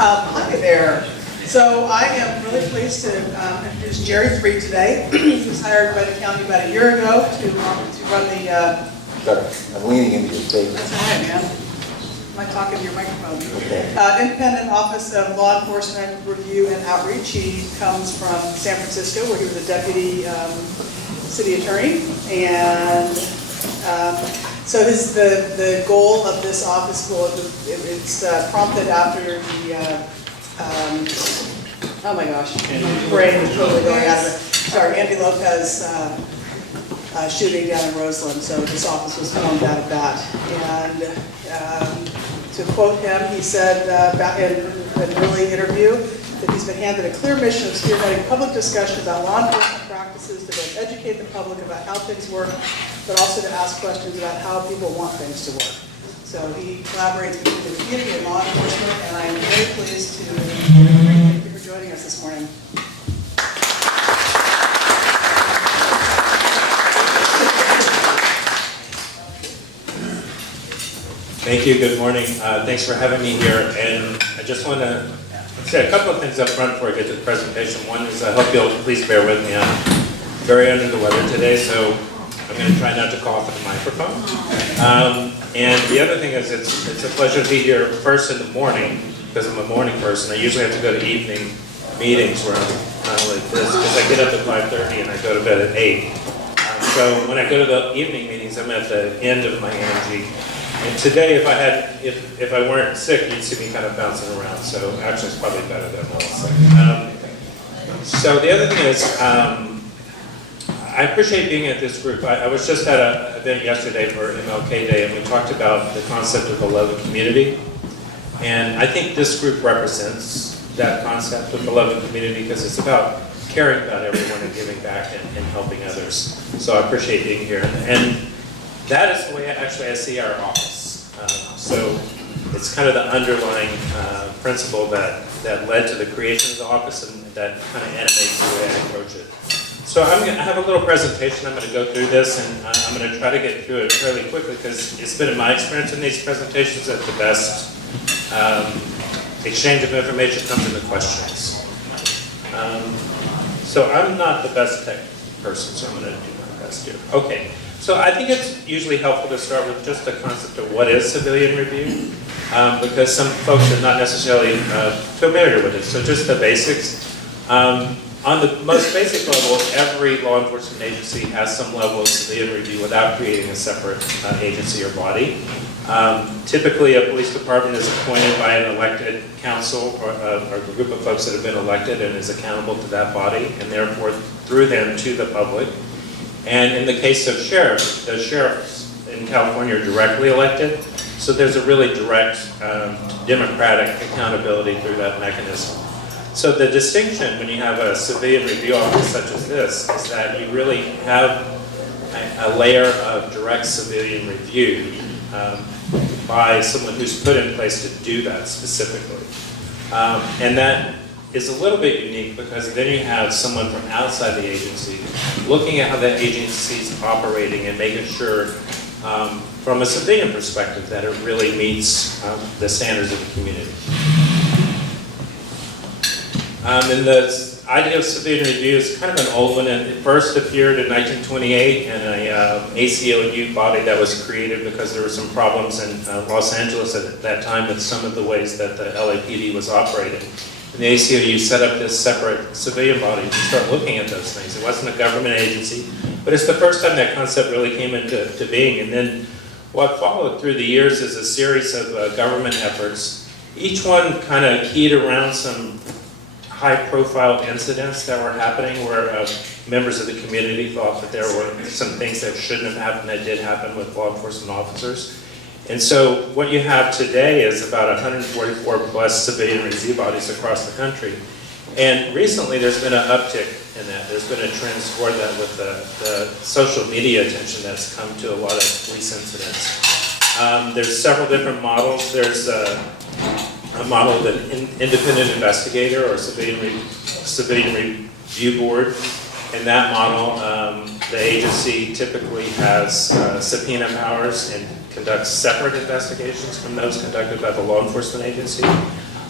Hi there. So I am really pleased to introduce Jerry Three today. He was hired by the county about a year ago to run the... I'm leaning into your table. That's all right, man. Am I talking to your microphone? Okay. Independent Office of Law Enforcement Review and Outreach. He comes from San Francisco, where he was a deputy city attorney. And so the goal of this office, it's prompted after the, oh my gosh, my brain is totally going out of it. Sorry, Andy Lopez shooting down in Roseland, so this office was formed out of that. And to quote him, he said in an early interview that he's been handed a clear mission of spearheading public discussion about law enforcement practices to both educate the public about how things work, but also to ask questions about how people want things to work. So he collaborates between the community and law enforcement, and I am very pleased to thank you for joining us this morning. Thank you. Good morning. Thanks for having me here. And I just want to say a couple of things up front before I get to the presentation. One is I hope you'll please bear with me. I'm very under the weather today, so I'm going to try not to cough in the microphone. And the other thing is it's a pleasure to be here first in the morning, because I'm a morning person. I usually have to go to evening meetings where I'm kind of like this, because I get up at 5:30 and I go to bed at 8. So when I go to the evening meetings, I'm at the end of my energy. And today, if I weren't sick, you'd see me kind of bouncing around. So actually, it's probably better than I was sick. So the other thing is, I appreciate being at this group. I was just at an event yesterday for MLK Day, and we talked about the concept of a loving community. And I think this group represents that concept of the loving community because it's about caring about everyone and giving back and helping others. So I appreciate being here. And that is the way I see our office. So it's kind of the underlying principle that led to the creation of the office and that kind of animates the way I approach it. So I have a little presentation. I'm going to go through this, and I'm going to try to get through it fairly quickly because it's been in my experience in these presentations that the best exchange of information comes in the questions. So I'm not the best tech person, so I'm going to do my best here. Okay. So I think it's usually helpful to start with just the concept of what is civilian review, because some folks are not necessarily familiar with it. So just the basics. On the most basic level, every law enforcement agency has some level of civilian review without creating a separate agency or body. Typically, a police department is appointed by an elected council or a group of folks that have been elected and is accountable to that body, and therefore through them to the public. And in the case of sheriffs, the sheriffs in California are directly elected, so there's a really direct democratic accountability through that mechanism. So the distinction when you have a civilian review office such as this is that you really have a layer of direct civilian review by someone who's put in place to do that specifically. And that is a little bit unique because then you have someone from outside the agency looking at how that agency is operating and making sure from a civilian perspective that it really meets the standards of the community. And the idea of civilian review is kind of an old one, and it first appeared in 1928 in a ACLU body that was created because there were some problems in Los Angeles at that time with some of the ways that the LAPD was operating. And the ACLU set up this separate civilian body to start looking at those things. It wasn't a government agency, but it's the first time that concept really came into being. And then what followed through the years is a series of government efforts, each one kind of keyed around some high-profile incidents that were happening where members of the community thought that there were some things that shouldn't have happened that did happen with law enforcement officers. And so what you have today is about 144 plus civilian review bodies across the country. And recently there's been an uptick in that. There's been a trend toward that with the social media attention that's come to a lot of police incidents. There's several different models. There's a model of an independent investigator or civilian review board. In that model, the agency typically has subpoena powers and conducts separate investigations from those conducted by the law enforcement agency.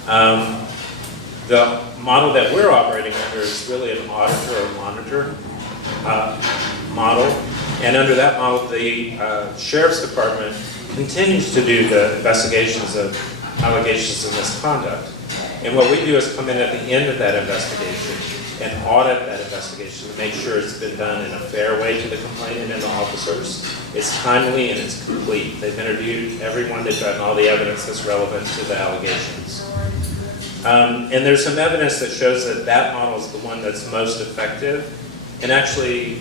The model that we're operating under is really an auditor or monitor model. And under that model, the Sheriff's Department continues to do the investigations of allegations of misconduct. And what we do is come in at the end of that investigation and audit that investigation to make sure it's been done in a fair way to the complainant and the officers. It's timely and it's complete. They've interviewed everyone, they've gotten all the evidence that's relevant to the allegations. And there's some evidence that shows that that model is the one that's most effective in actually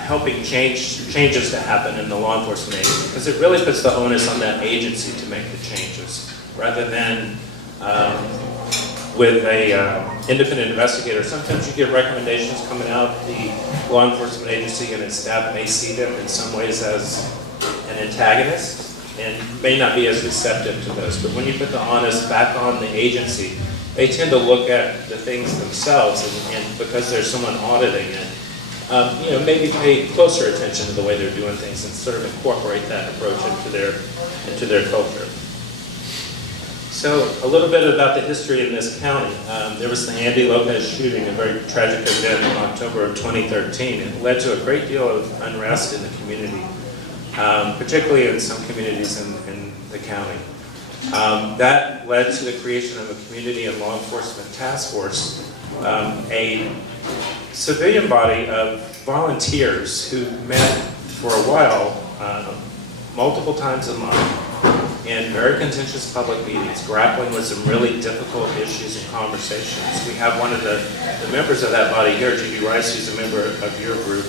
helping changes to happen in the law enforcement agency, because it really puts the onus on that agency to make the changes, rather than with a independent investigator. Sometimes you get recommendations coming out, the law enforcement agency and its staff may see them in some ways as an antagonist and may not be as receptive to those. But when you put the onus back on the agency, they tend to look at the things themselves, and because there's someone auditing it, maybe pay closer attention to the way they're doing things and sort of incorporate that approach into their culture. So a little bit about the history in this county. There was the Andy Lopez shooting, a very tragic event in October of 2013. It led to a great deal of unrest in the community, particularly in some communities in the county. That led to the creation of a community and law enforcement task force, a civilian body of volunteers who met for a while, multiple times a month, in very contentious public meetings, grappling with some really difficult issues and conversations. We have one of the members of that body here, Judy Rice, who's a member of your group,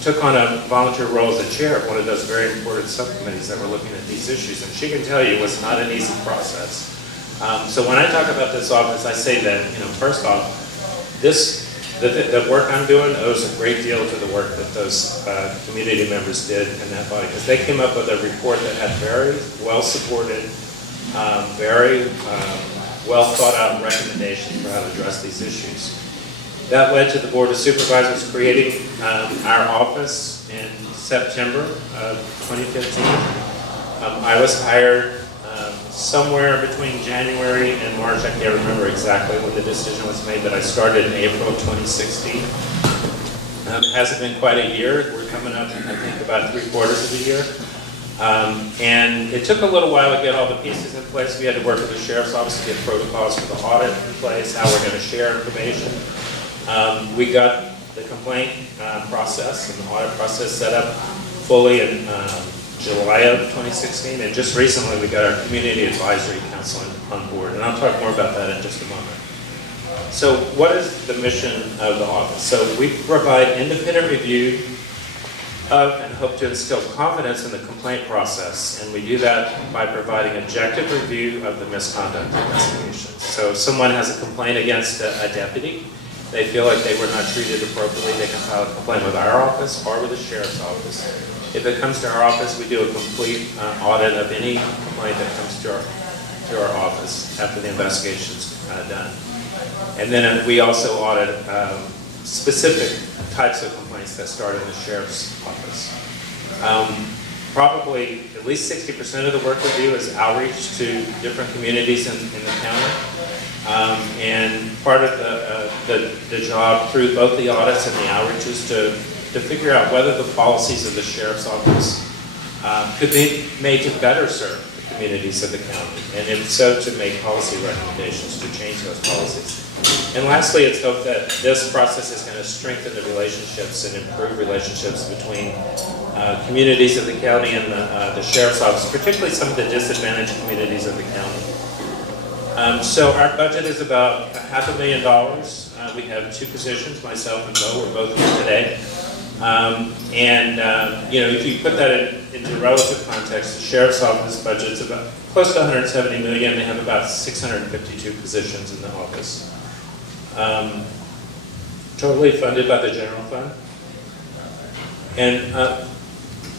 took on a volunteer role as a chair of one of those very important subcommittees that were looking at these issues, and she can tell you it was not an easy process. So when I talk about this office, I say that, first off, the work I'm doing owes a great deal to the work that those community members did in that body, because they came up with a report that had very well-supported, very well-thought-out recommendations for how to address these issues. That led to the Board of Supervisors creating our office in September of 2015. I was hired somewhere between January and March. I can't remember exactly when the decision was made, but I started in April of 2016. It hasn't been quite a year. We're coming up, I think, about 3/4 of a year. And it took a little while to get all the pieces in place. We had to work with the Sheriff's Office to get protocols for the audit in place, how we're going to share information. We got the complaint process and the audit process set up fully in July of 2016, and just recently we got our Community Advisory Council on board, and I'll talk more about that in just a moment. So what is the mission of the office? So we provide independent review of and hope to instill confidence in the complaint process, and we do that by providing objective review of the misconduct investigations. So if someone has a complaint against a deputy, they feel like they were not treated appropriately, they can file a complaint with our office or with the Sheriff's Office. If it comes to our office, we do a complete audit of any complaint that comes to our office after the investigation's done. And then we also audit specific types of complaints that start in the Sheriff's Office. Probably at least 60% of the work we do is outreach to different communities in the county. And part of the job through both the audits and the outreach is to figure out whether the policies of the Sheriff's Office could be made to better serve the communities of the county, and if so, to make policy recommendations to change those policies. And lastly, it's hoped that this process is going to strengthen the relationships and improve relationships between communities of the county and the Sheriff's Office, particularly some of the disadvantaged communities of the county. So our budget is about $500,000. We have 2 positions, myself and Bo, we're both here today. If you put that into relative context, the Sheriff's Office budget is about close to $170 million. They have about 652 positions in the office. Totally funded by the general fund. And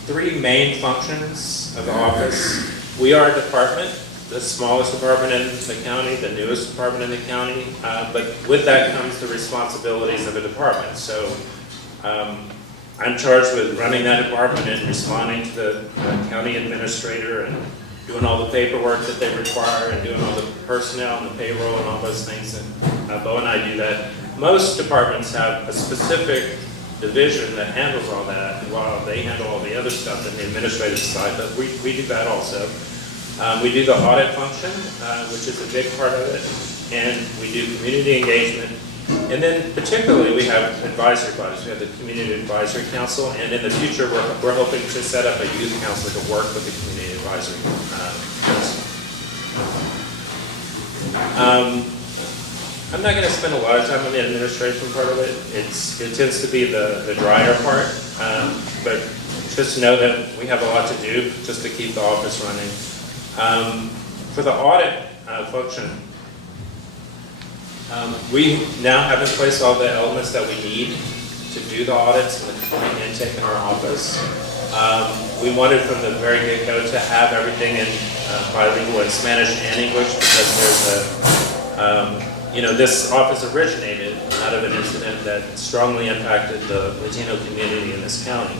3 main functions of the office. We are a department, the smallest department in the county, the newest department in the county, but with that comes the responsibilities of a department. So I'm charged with running that department and responding to the county administrator and doing all the paperwork that they require and doing all the personnel and the payroll and all those things. And Bo and I do that. Most departments have a specific division that handles all that, while they handle all the other stuff in the administrative side, but we do that also. We do the audit function, which is a big part of it, and we do community engagement. And then particularly we have advisory bodies. We have the Community Advisory Council, and in the future we're hoping to set up a youth council to work with the Community Advisory Council. I'm not going to spend a lot of time on the administration part of it. It tends to be the drier part, but just know that we have a lot to do just to keep the office running. For the audit function, we now have in place all the elements that we need to do the audits and the complaint intake in our office. We wanted from the very get-go to have everything in bilingual in Spanish and English, because there's this office originated out of an incident that strongly impacted the Latino community in this county.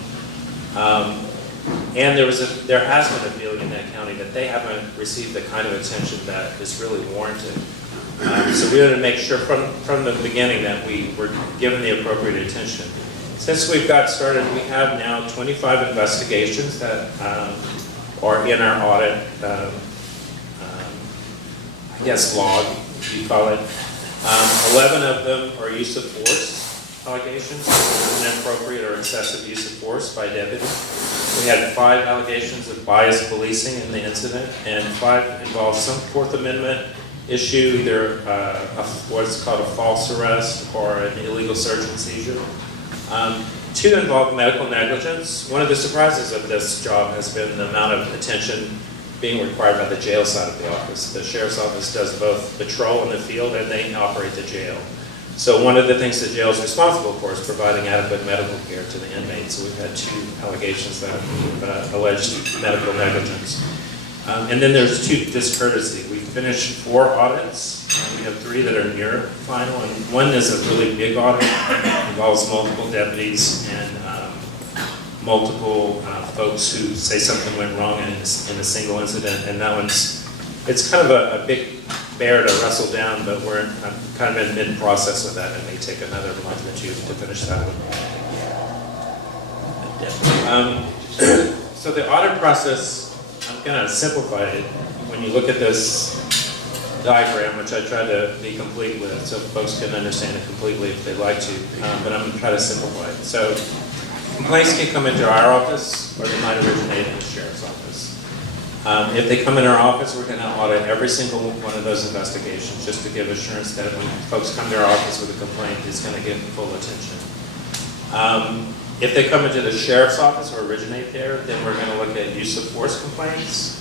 And there has been a feeling in that county that they haven't received the kind of attention that is really warranted. So we wanted to make sure from the beginning that we were given the appropriate attention. Since we've got started, we have now 25 investigations that are in our audit, log, you call it. 11 of them are use of force allegations, inappropriate or excessive use of force by deputy. We had 5 allegations of biased policing in the incident, and 5 involved some Fourth Amendment issue, either what's called a false arrest or an illegal search and seizure. 2 involved medical negligence. One of the surprises of this job has been the amount of attention being required by the jail side of the office. The sheriff's office does both patrol in the field and they operate the jail. So one of the things the jail is responsible for is providing adequate medical care to the inmates. So we've had 2 allegations that have alleged medical negligence. And then there's 2 discourtesy. We finished 4 audits. We have 3 that are near final, and 1 is a really big audit. It involves multiple deputies and multiple folks who say something went wrong in a single incident, and that it's kind of a big bear to wrestle down, but we're kind of in mid-process with that, and it may take another month or 2 to finish that one. So the audit process, I'm going to simplify it. When you look at this diagram, which I try to be complete with, so folks can understand it completely if they'd like to, but I'm going to try to simplify it. So complaints can come into our office, or they might originate in the sheriff's office. If they come in our office, we're going to audit every single one of those investigations, just to give assurance that when folks come to our office with a complaint, it's going to get full attention. If they come into the sheriff's office or originate there, then we're going to look at use of force complaints,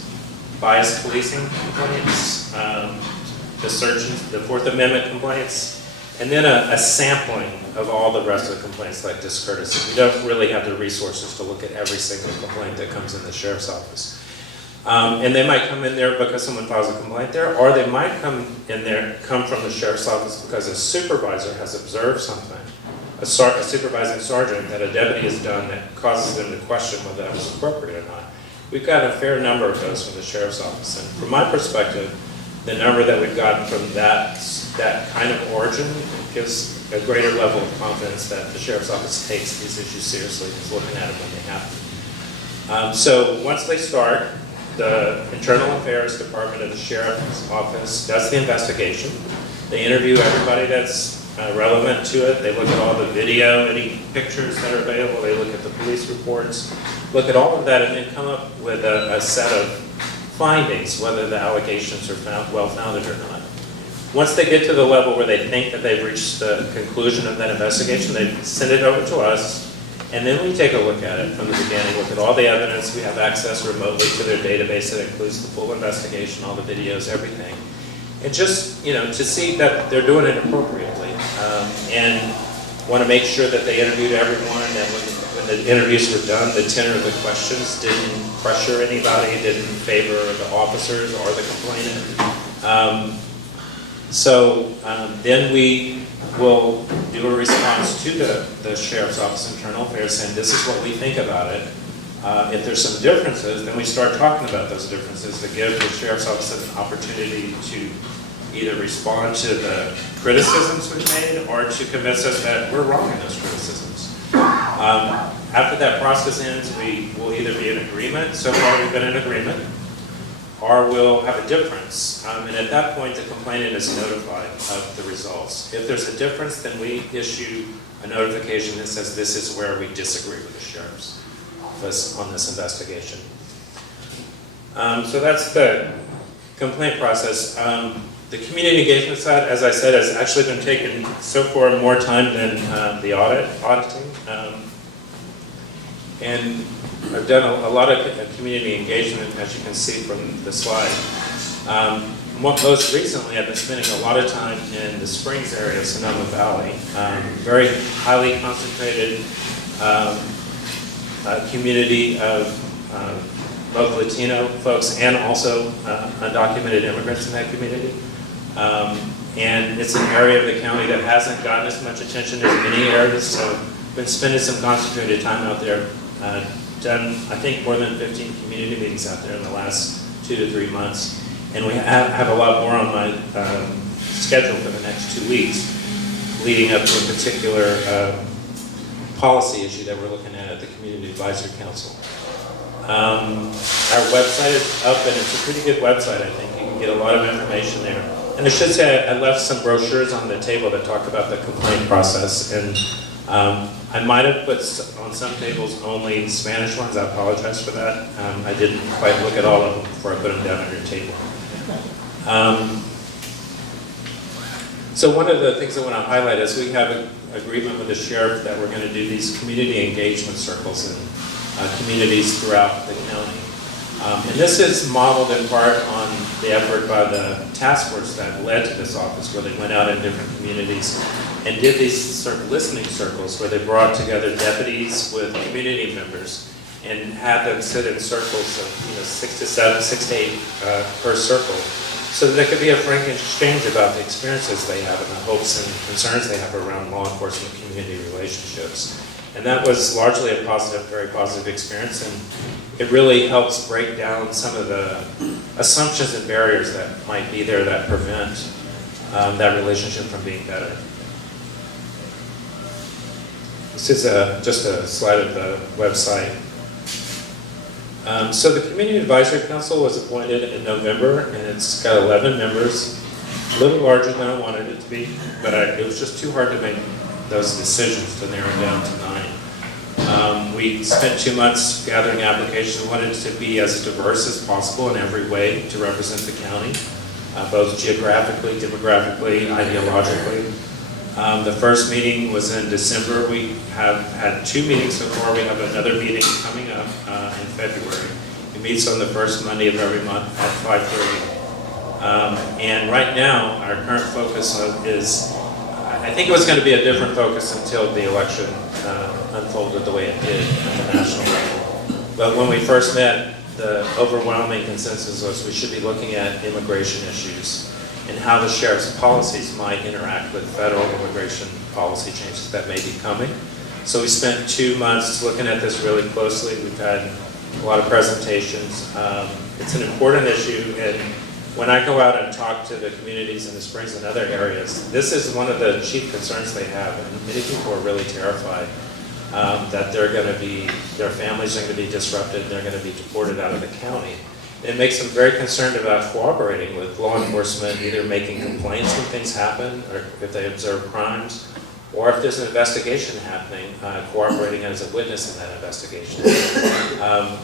biased policing complaints, the Fourth Amendment complaints, and then a sampling of all the rest of the complaints, like discourtesy. We don't really have the resources to look at every single complaint that comes in the sheriff's office. And they might come in there because someone files a complaint there, or they might come from the sheriff's office because a supervisor has observed something, a supervising sergeant that a deputy has done that causes them to question whether that was appropriate or not. We've got a fair number of those from the sheriff's office, and from my perspective, the number that we've gotten from that kind of origin gives a greater level of confidence that the sheriff's office takes these issues seriously and is looking at it when they have to. So once they start, the Internal Affairs Department of the Sheriff's Office does the investigation. They interview everybody that's relevant to it. They look at all the video, any pictures that are available. They look at the police reports, look at all of that, and then come up with a set of findings, whether the allegations are well-founded or not. Once they get to the level where they think that they've reached the conclusion of that investigation, they send it over to us, and then we take a look at it from the beginning, look at all the evidence. We have access remotely to their database that includes the full investigation, all the videos, everything. And just, to see that they're doing it appropriately. And want to make sure that they interviewed everyone, and when the interviews were done, the tenor of the questions didn't pressure anybody, didn't favor the officers or the complainant. Then we will do a response to the Sheriff's Office Internal Affairs saying, this is what we think about it. If there's some differences, then we start talking about those differences to give the sheriff's office an opportunity to either respond to the criticisms we've made or to convince us that we're wrong in those criticisms. After that process ends, we will either be in agreement, so far we've been in agreement, or we'll have a difference. And at that point, the complainant is notified of the results. If there's a difference, then we issue a notification that says this is where we disagree with the sheriff's office on this investigation. So that's the complaint process. The community engagement side, as I said, has actually been taking so far more time than the auditing. And I've done a lot of community engagement, as you can see from the slide. Most recently, I've been spending a lot of time in the Springs area of Sonoma Valley. Very highly concentrated community of both Latino folks and also undocumented immigrants in that community. And it's an area of the county that hasn't gotten as much attention as many areas, so I've been spending some concentrated time out there. Done, I think, more than 15 community meetings out there in the last 2 to 3 months. And we have a lot more on my schedule for the next 2 weeks, leading up to a particular policy issue that we're looking at the Community Advisory Council. Our website is up, and it's a pretty good website, I think. You can get a lot of information there. And I should say I left some brochures on the table that talk about the complaint process. And I might have put on some tables only Spanish ones. I apologize for that. I didn't quite look at all of them before I put them down on your table. So one of the things I want to highlight is we have an agreement with the sheriff that we're going to do these community engagement circles in communities throughout the county. And this is modeled in part on the effort by the task force that led to this office, where they went out in different communities and did these sort of listening circles where they brought together deputies with community members and had them sit in circles of 6 to 8 per circle, so that there could be a frank exchange about the experiences they have and the hopes and concerns they have around law enforcement community relationships. And that was largely a positive, very positive experience, and it really helps break down some of the assumptions and barriers that might be there that prevent that relationship from being better. This is just a slide of the website. So the Community Advisory Council was appointed in November, and it's got 11 members, a little larger than I wanted it to be, but it was just too hard to make those decisions to narrow down to 9. We spent 2 months gathering applications. We wanted it to be as diverse as possible in every way to represent the county, both geographically, demographically, ideologically. The first meeting was in December. We have had 2 meetings so far. We have another meeting coming up in February. It meets on the first Monday of every month at 5:30. And right now, our current focus is, I think it was going to be a different focus until the election unfolded the way it did at the national level. But when we first met, the overwhelming consensus was we should be looking at immigration issues and how the sheriff's policies might interact with federal immigration policy changes that may be coming. So we spent 2 months looking at this really closely. We've had a lot of presentations. It's an important issue, and when I go out and talk to the communities in the Springs and other areas, this is one of the chief concerns they have, and many people are really terrified that their families are going to be disrupted, and they're going to be deported out of the county. It makes them very concerned about cooperating with law enforcement, either making complaints when things happen, or if they observe crimes, or if there's an investigation happening, cooperating as a witness in that investigation.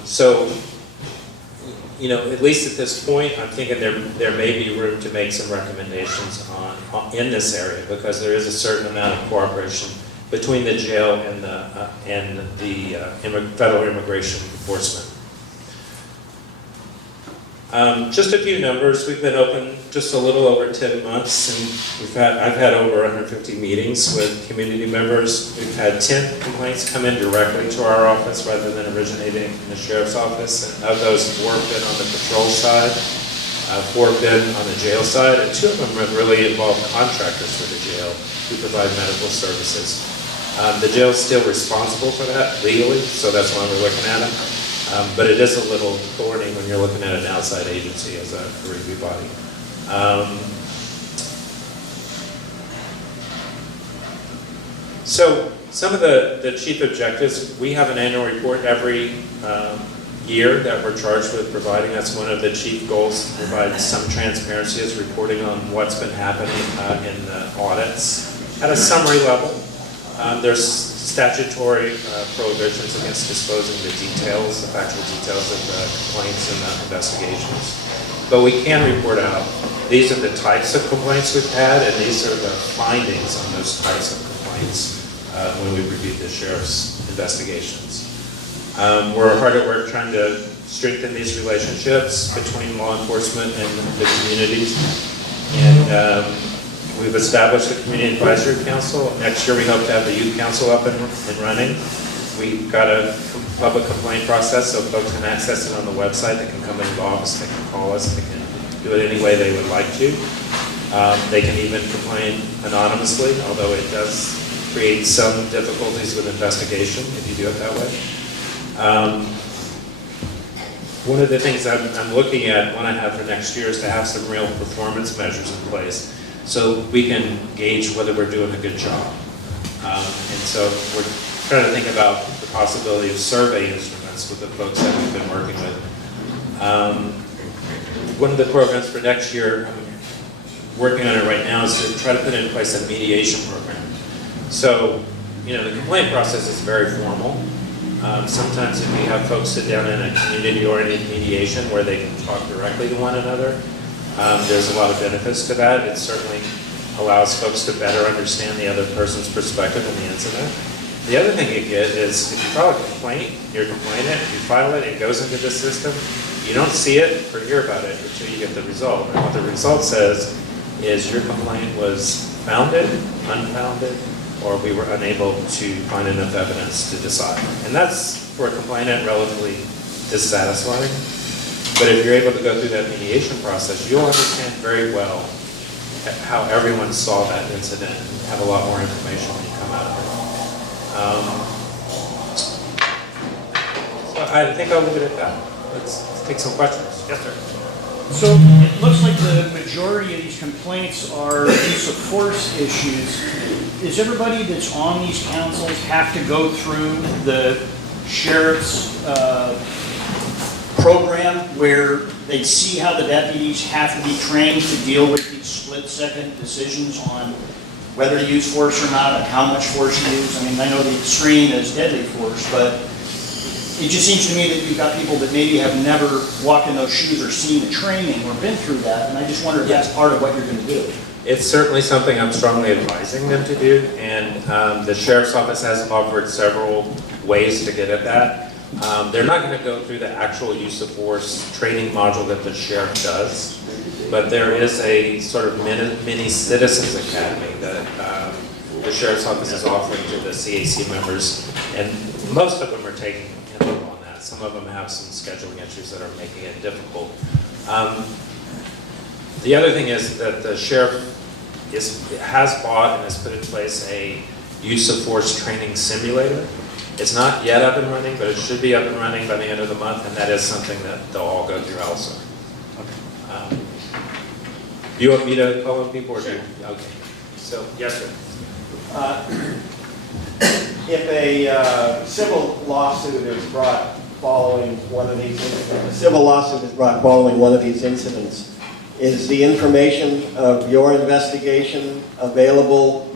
So, at least at this point, I'm thinking there may be room to make some recommendations in this area, because there is a certain amount of cooperation between the jail and the federal immigration enforcement. Just a few numbers. We've been open just a little over 10 months, and I've had over 150 meetings with community members. We've had 10 complaints come in directly to our office rather than originating in the sheriff's office, and of those, 4 have been on the patrol side, 4 have been on the jail side, and 2 of them have really involved contractors for the jail who provide medical services. The jail is still responsible for that legally, so that's why we're looking at it. But it is a little thorny when you're looking at an outside agency as a review body. So some of the chief objectives, we have an annual report every year that we're charged with providing. That's one of the chief goals, to provide some transparency, is reporting on what's been happening in the audits. At a summary level, there's statutory prohibitions against disclosing the details, the factual details of the complaints and the investigations. But we can report out, these are the types of complaints we've had, and these are the findings on those types of complaints when we reviewed the sheriff's investigations. We're hard at work trying to strengthen these relationships between law enforcement and the communities. And we've established a community advisory council. Next year we hope to have the youth council up and running. We've got a public complaint process so folks can access it on the website. They can come into the office, they can call us, they can do it any way they would like to. They can even complain anonymously, although it does create some difficulties with investigation if you do it that way. One of the things I'm looking at, what I have for next year, is to have some real performance measures in place so we can gauge whether we're doing a good job. And so we're trying to think about the possibility of survey instruments with the folks that we've been working with. One of the programs for next year, I'm working on it right now, is to try to put in place a mediation program. So, the complaint process is very formal. Sometimes if you have folks sit down in a community-oriented mediation where they can talk directly to one another, there's a lot of benefits to that. It certainly allows folks to better understand the other person's perspective in the incident. The other thing you get is, if you file a complaint, you're complaining, you file it, it goes into the system, you don't see it or hear about it until you get the result. And what the result says is your complaint was founded, unfounded, or we were unable to find enough evidence to decide. And that's, for a complainant, relatively dissatisfying. But if you're able to go through that mediation process, you'll understand very well how everyone saw that incident and have a lot more information when you come out of it. So I think I'll leave it at that. Let's take some questions. Yes, sir. So it looks like the majority of these complaints are use of force issues. Does everybody that's on these councils have to go through the sheriff's program where they see how the deputies have to be trained to deal with these split-second decisions on whether to use force or not and how much force to use? I mean, I know the extreme is deadly force, but it just seems to me that you've got people that maybe have never walked in those shoes or seen the training or been through that, and I just wonder if that's part of what you're going to do. It's certainly something I'm strongly advising them to do, and the Sheriff's Office has offered several ways to get at that. They're not going to go through the actual use of force training module that the sheriff does, but there is a sort of mini Citizens Academy that the Sheriff's Office is offering to the CAC members, and most of them are taking up on that. Some of them have some scheduling issues that are making it difficult. The other thing is that the sheriff has bought and has put in place a use of force training simulator. It's not yet up and running, but it should be up and running by the end of the month, and that is something that they'll all go through also. Do you want me to call on people or do you? Okay. So, yes, sir. If a civil lawsuit is brought following one of these incidents, is the information of your investigation available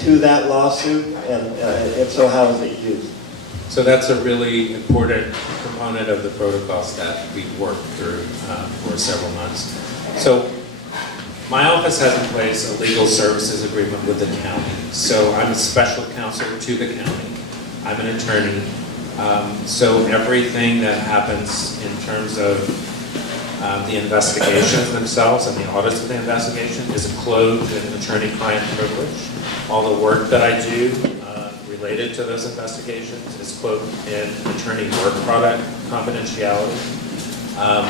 to that lawsuit? And if so, how is it used? So that's a really important component of the protocols that we've worked through for several months. So my office has in place a legal services agreement with the county. So I'm a special counsel to the county. I'm an attorney. So everything that happens in terms of the investigations themselves and the audits of the investigation is clothed in attorney-client privilege. All the work that I do related to those investigations is clothed in attorney work product confidentiality.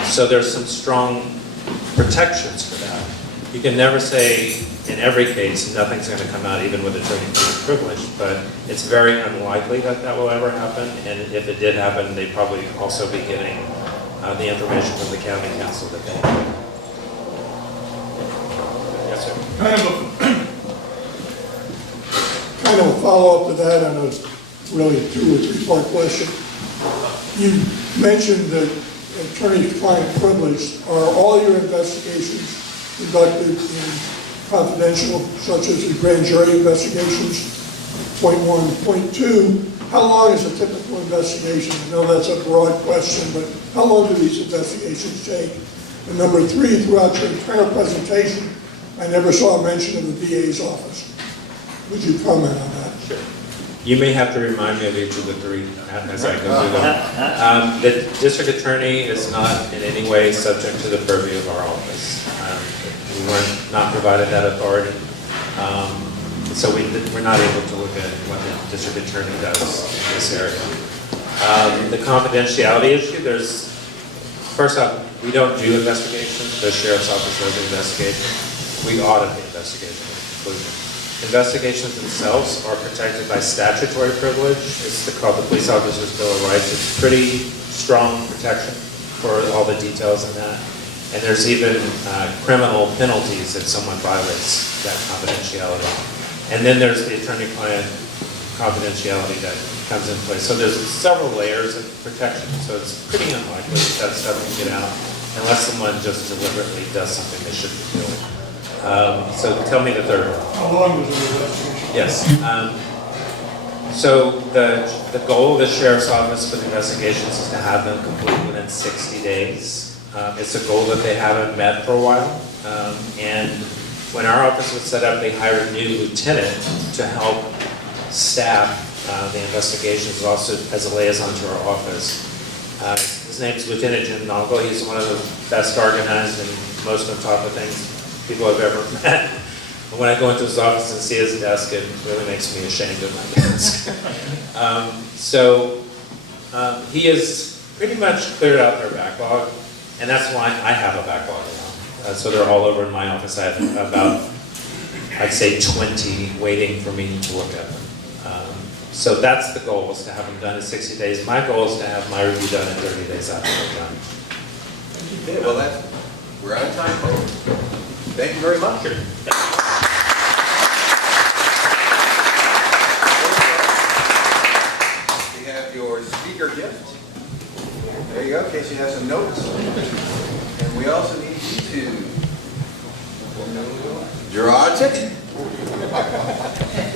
So there's some strong protections for that. You can never say in every case nothing's going to come out even with attorney-client privilege, but it's very unlikely that that will ever happen. And if it did happen, they'd probably also be getting the information from the county council that they have. Yes, sir. Kind of a follow-up to that on a really 2 or 3 part question. You mentioned that attorney-client privilege. Are all your investigations conducted in confidential, such as the grand jury investigations? Point 1. Point 2, how long is a typical investigation? I know that's a broad question, but how long do these investigations take? And number 3, throughout your entire presentation, I never saw a mention of the DA's office. Would you comment on that? Sure. You may have to remind me of each of the 3 as I go through them. The district attorney is not in any way subject to the purview of our office. We were not provided that authority, so we're not able to look at what the district attorney does in this area. The confidentiality issue, first off, we don't do investigations. The sheriff's office does the investigation. We audit the investigation at the conclusion. Investigations themselves are protected by statutory privilege. It's called the Police Officer's Bill of Rights. It's pretty strong protection for all the details in that. And there's even criminal penalties if someone violates that confidentiality. And then there's the attorney-client confidentiality that comes in place. So there's several layers of protection. So it's pretty unlikely that stuff can get out unless someone just deliberately does something they shouldn't be doing. So tell me the third one. How long was the investigation? Yes. So the goal of the sheriff's office for the investigations is to have them complete within 60 days. It's a goal that they haven't met for a while. And when our office was set up, they hired a new lieutenant to help staff the investigations also as a liaison to our office. His name is Lieutenant Jim Noggle. He's one of the best organized and most on top of things people I've ever met. But when I go into his office and see his desk, it really makes me ashamed of my desk. He has pretty much cleared out their backlog, and that's why I have a backlog now. So they're all over in my office. I have about, I'd say 20 waiting for me to look at them. So that's the goal, is to have them done in 60 days. My goal is to have my review done in 30 days after they're done. Okay, well, we're out of time, folks. Thank you very much. Sure. We have your speaker gift. There you go, in case you have some notes. And we also need you to draw a ticket.